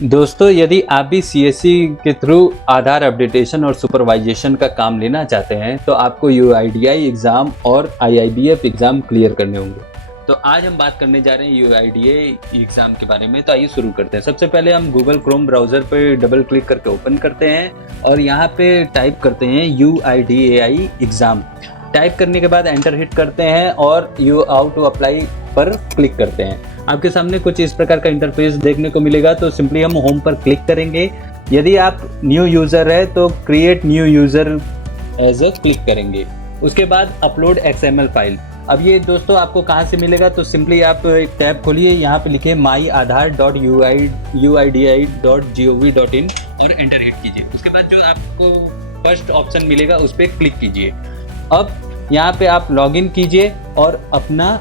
दोस्तों, यदि आप भी सीएससी के थ्रू आधार अपडेटेशन और सुपरवाइजेशन का काम लेना चाहते हैं तो आपको यूआईडीआई एग्ज़ाम और आईआईबीएफ एग्ज़ाम क्लियर करने होंगे। तो आज हम बात करने जा रहे हैं यूआईडीआई एग्ज़ाम के बारे में। तो आइए शुरू करते हैं। सबसे पहले हम गूगल क्रोम ब्राउज़र पे डबल क्लिक करके ओपन करते हैं और यहाँ पे टाइप करते हैं यूआईडीएआई एग्ज़ाम। टाइप करने के बाद एंटर हिट करते हैं और यू हाउ टू अप्लाई पर क्लिक करते हैं। आपके सामने कुछ इस प्रकार का इंटरफेस देखने को मिलेगा। तो सिंपली हम होम पर क्लिक करेंगे। यदि आप न्यू यूज़र है तो create new user as a click करेंगे। उसके बाद अपलोड एक्सएमएल फाइल। अब ये दोस्तों आपको कहाँ से मिलेगा, तो सिंपली आप एक टैब खोलिए, यहाँ पे लिखे myaadhar.uidi.gov.in और एंटर हिट कीजिए। उसके बाद जो आपको फर्स्ट ऑप्शन मिलेगा उस पर क्लिक कीजिए। अब यहाँ पे आप लॉगिन कीजिए और अपना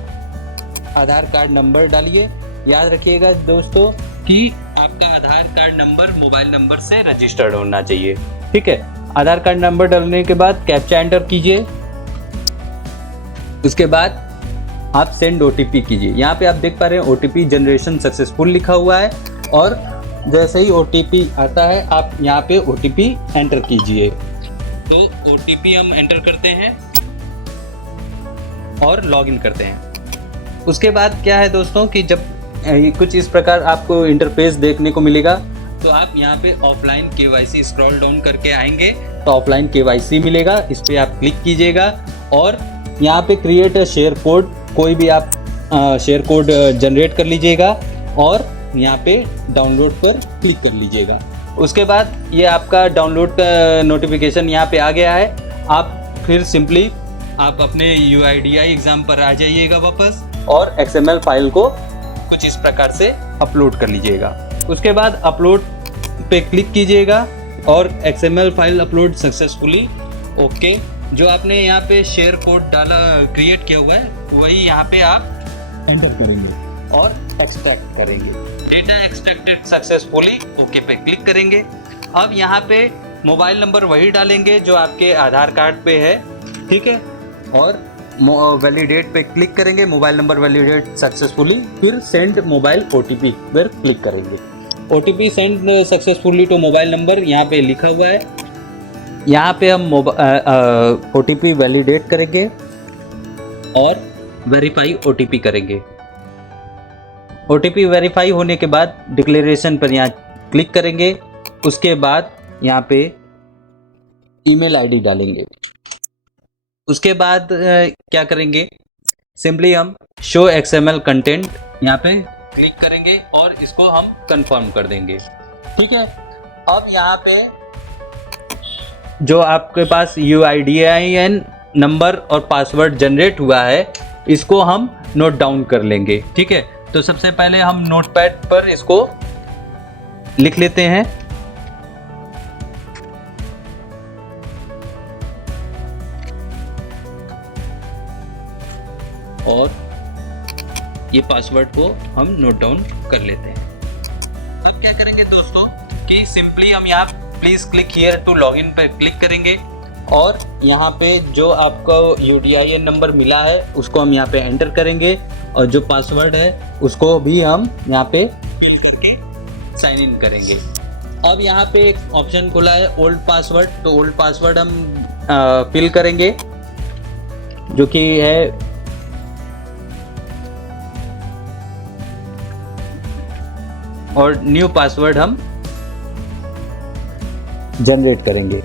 आधार कार्ड नंबर डालिए। याद रखिएगा दोस्तों कि आपका आधार कार्ड नंबर मोबाइल नंबर से रजिस्टर्ड होना चाहिए। ठीक है, आधार कार्ड नंबर डालने के बाद कैप्चा एंटर कीजिए। उसके बाद आप सेंड ओटीपी कीजिए। यहाँ पे आप देख पा रहे हैं ओटीपी जनरेशन सक्सेसफुल लिखा हुआ है और जैसे ही ओटीपी आता है आप यहाँ पे ओटीपी एंटर कीजिए। तो ओटीपी हम एंटर करते हैं और लॉगिन करते हैं। उसके बाद क्या है दोस्तों कि जब कुछ इस प्रकार आपको इंटरफेस देखने को मिलेगा तो आप यहाँ पे ऑफलाइन केवाईसी स्क्रॉल डाउन करके आएंगे तो ऑफलाइन केवाईसी मिलेगा। इस पर आप क्लिक कीजिएगा और यहाँ पे क्रिएट शेयर कोड, कोई भी आप शेयर कोड जनरेट कर लीजिएगा और यहाँ पे डाउनलोड पर क्लिक कर लीजिएगा। उसके बाद ये आपका डाउनलोड का नोटिफिकेशन यहाँ पे आ गया है। आप फिर सिंपली आप अपने यूआईडीआई एग्ज़ाम पर आ जाइएगा वापस और एक्सएमएल फाइल को कुछ इस प्रकार से अपलोड कर लीजिएगा। उसके बाद अपलोड पे क्लिक कीजिएगा और XML file upload successfully okay. जो आपने यहाँ पे शेयर कोड डाला क्रिएट किया हुआ है वही यहाँ पे आप एंटर करेंगे और एक्सट्रैक्ट करेंगे। डेटा एक्सट्रैक्टेड सक्सेसफुली ओके पे क्लिक करेंगे। अब यहाँ पे मोबाइल नंबर वही डालेंगे जो आपके आधार कार्ड पे है। ठीक है, और वैलिडेट पे क्लिक करेंगे। मोबाइल नंबर वैलिडेट सक्सेसफुली, फिर सेंड मोबाइल ओटीपी पर क्लिक करेंगे। OTP send successfully to mobile number यहाँ पे लिखा हुआ है। यहाँ पे हम ओटीपी वैलिडेट करेंगे और वेरीफाई ओटीपी करेंगे। ओटीपी वेरीफाई होने के बाद डिक्लेरेशन पर यहाँ क्लिक करेंगे। उसके बाद यहाँ पे ईमेल आईडी डालेंगे। उसके बाद क्या करेंगे, सिंपली हम शो एक्सएमएल कंटेंट यहाँ पे क्लिक करेंगे और इसको हम कंफर्म कर देंगे। ठीक है, अब यहाँ पे जो आपके पास यूआईडीआईएन नंबर और पासवर्ड जनरेट हुआ है इसको हम नोट डाउन कर लेंगे। ठीक है, तो सबसे पहले हम नोटपैड पर इसको लिख लेते हैं और ये पासवर्ड को हम नोट डाउन कर लेते हैं। अब क्या करेंगे दोस्तों कि सिंपली हम यहाँ please click here to login पे क्लिक करेंगे और यहाँ पे जो आपको यूडीआईएन नंबर मिला है उसको हम यहाँ पे एंटर करेंगे और जो पासवर्ड है उसको भी हम यहाँ पे साइन इन करेंगे। अब यहाँ पे एक ऑप्शन खुला है ओल्ड पासवर्ड, तो ओल्ड पासवर्ड हम फिल करेंगे जो कि है और न्यू पासवर्ड हम जनरेट करेंगे।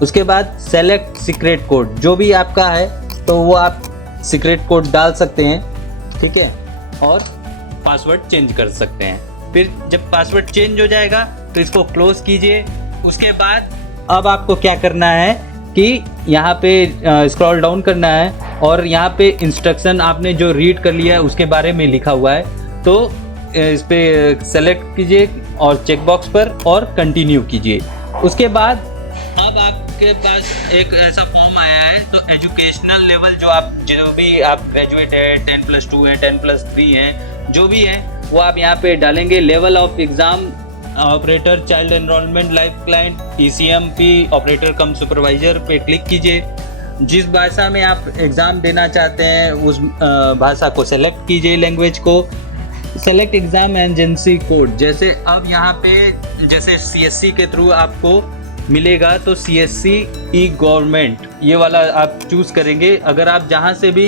उसके बाद सेलेक्ट सीक्रेट कोड, जो भी आपका है तो वो आप सीक्रेट कोड डाल सकते हैं। ठीक है, और पासवर्ड चेंज कर सकते हैं। फिर जब पासवर्ड चेंज हो जाएगा तो इसको क्लोज कीजिए। उसके बाद अब आपको क्या करना है कि यहाँ पे स्क्रॉल डाउन करना है और यहाँ पे इंस्ट्रक्शन आपने जो रीड कर लिया है उसके बारे में लिखा हुआ है, तो इस पे सेलेक्ट कीजिए और चेकबॉक्स पर और कंटिन्यू कीजिए। उसके बाद अब आपके पास एक ऐसा फॉर्म आया है, तो एजुकेशनल लेवल जो भी आप ग्रेजुएट है, 10+2 है, 10+3 है, जो भी है वो आप यहाँ पे डालेंगे। Level of exam operator, child enrolment, life client, ECMP operator come supervisor पे क्लिक कीजिए। जिस भाषा में आप एग्ज़ाम देना चाहते हैं उस भाषा को सेलेक्ट कीजिए, लैंग्वेज को। सेलेक्ट एग्ज़ाम एजेंसी कोड, जैसे अब यहाँ पे जैसे CSC के थ्रू आपको मिलेगा तो CSC ई गवर्नमेंट ये वाला आप चूज़ करेंगे। अगर आप जहाँ से भी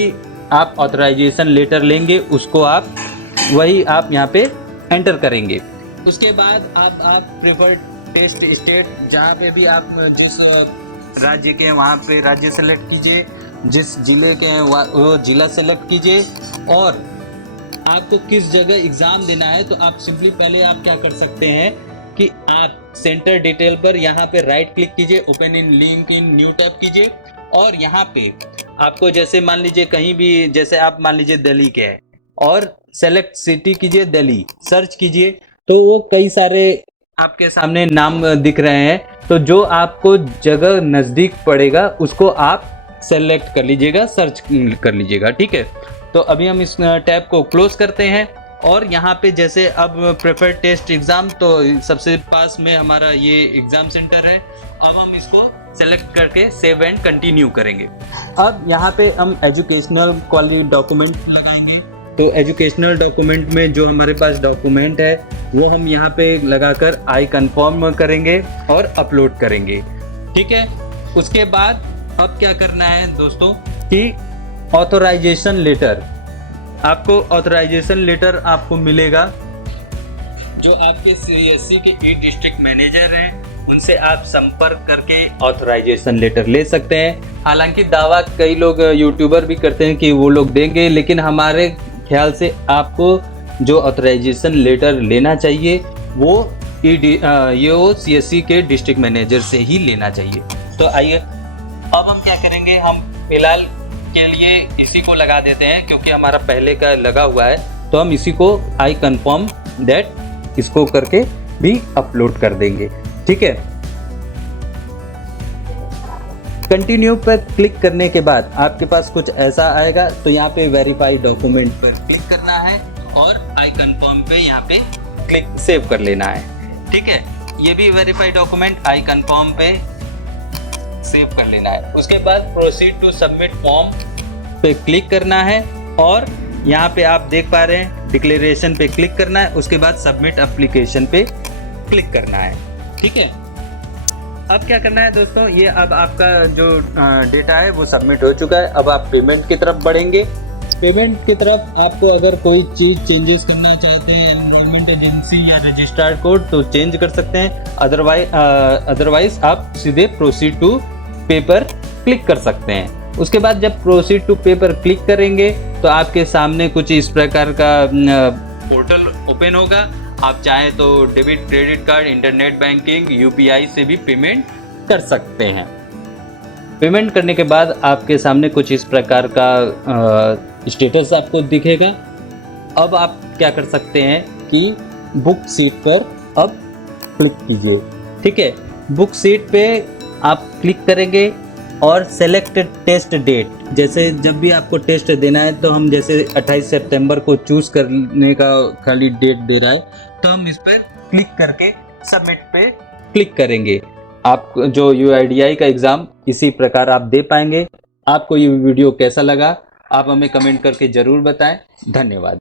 आप ऑथराइजेशन लेटर लेंगे उसको आप वही आप यहाँ पे एंटर करेंगे। उसके बाद आप प्रेफर्ड टेस्ट स्टेट, जहाँ पे भी आप जिस राज्य के हैं वहाँ पे राज्य सेलेक्ट कीजिए, जिस जिले के हैं वो जिला सेलेक्ट कीजिए, और आपको किस जगह एग्ज़ाम देना है तो आप सिंपली पहले आप क्या कर सकते हैं कि आप सेंटर डिटेल पर यहाँ पे राइट क्लिक कीजिए, open in link in new tab कीजिए, और यहाँ पे आपको जैसे मान लीजिए कहीं भी, जैसे आप मान लीजिए दिल्ली के हैं और सेलेक्ट सिटी कीजिए, दिल्ली सर्च कीजिए तो वो कई सारे आपके सामने नाम दिख रहे हैं। तो जो आपको जगह नज़दीक पड़ेगा उसको आप सेलेक्ट कर लीजिएगा, सर्च कर लीजिएगा, ठीक है। तो अभी हम इस टैब को क्लोज करते हैं और यहाँ पे जैसे अब प्रेफर्ड टेस्ट एग्ज़ाम, तो सबसे पास में हमारा ये एग्ज़ाम सेंटर है। अब हम इसको सेलेक्ट करके सेव एंड कंटिन्यू करेंगे। अब यहाँ पे हम एजुकेशनल क्वालिटी डॉक्यूमेंट लगाएंगे। तो एजुकेशनल डॉक्यूमेंट में जो हमारे पास डॉक्यूमेंट है वो हम यहाँ पे लगाकर आई कंफर्म करेंगे और अपलोड करेंगे, ठीक है। उसके बाद अब क्या करना है दोस्तों कि ऑथराइजेशन लेटर, आपको ऑथराइजेशन लेटर आपको मिलेगा जो आपके CSC के ई डिस्ट्रिक्ट मैनेजर हैं उनसे आप संपर्क करके ऑथराइजेशन लेटर ले सकते हैं। हालांकि दावा कई लोग यूट्यूबर भी करते हैं कि वो लोग देंगे, लेकिन हमारे ख्याल से आपको जो ऑथराइजेशन लेटर लेना चाहिए वो CSC के डिस्ट्रिक्ट मैनेजर से ही लेना चाहिए। तो आइए अब हम क्या करेंगे, हम फिलहाल के लिए इसी को लगा देते हैं क्योंकि हमारा पहले का लगा हुआ है। तो हम इसी को आई कंफर्म दैट इसको करके भी अपलोड कर देंगे, ठीक है। कंटिन्यू पर क्लिक करने के बाद आपके पास कुछ ऐसा आएगा। तो यहाँ पे वेरीफाई डॉक्यूमेंट पर क्लिक करना है और आई कंफर्म पे यहाँ पे क्लिक सेव कर लेना है, ठीक है। ये भी वेरीफाई डॉक्यूमेंट आई कंफर्म पे सेव कर लेना है। उसके बाद प्रोसीड टू सबमिट फॉर्म पे क्लिक करना है और यहाँ पे आप देख पा रहे हैं डिक्लेरेशन पे क्लिक करना है। उसके बाद सबमिट एप्लीकेशन पे क्लिक करना है, ठीक है। अब क्या करना है दोस्तों, ये अब आपका जो डेटा है वो सबमिट हो चुका है। अब आप पेमेंट की तरफ बढ़ेंगे। पेमेंट की तरफ आपको अगर कोई चीज़ चेंजेस करना चाहते हैं, एनरोलमेंट एजेंसी या रजिस्टर्ड कोड, तो चेंज कर सकते हैं। अदरवाइज आप सीधे प्रोसीड टू पे पर क्लिक कर सकते हैं। उसके बाद जब प्रोसीड टू पे पर क्लिक करेंगे तो आपके सामने कुछ इस प्रकार का पोर्टल ओपन होगा। आप चाहें तो debit credit card, internet banking, UPI से भी पेमेंट कर सकते हैं। पेमेंट करने के बाद आपके सामने कुछ इस प्रकार का स्टेटस आपको दिखेगा। अब आप क्या कर सकते हैं कि बुक सीट पर अब क्लिक कीजिए, ठीक है। बुक सीट पे आप क्लिक करेंगे और सेलेक्ट टेस्ट डेट, जैसे जब भी आपको टेस्ट देना है तो हम जैसे 28 सितंबर को चूज़ करने का खाली डेट दे रहा है, तो हम इस पर क्लिक करके सबमिट पे क्लिक करेंगे। आप जो UIDAI का एग्ज़ाम इसी प्रकार आप दे पाएंगे। आपको ये वीडियो कैसा लगा आप हमें कमेंट करके ज़रूर बताएं। धन्यवाद।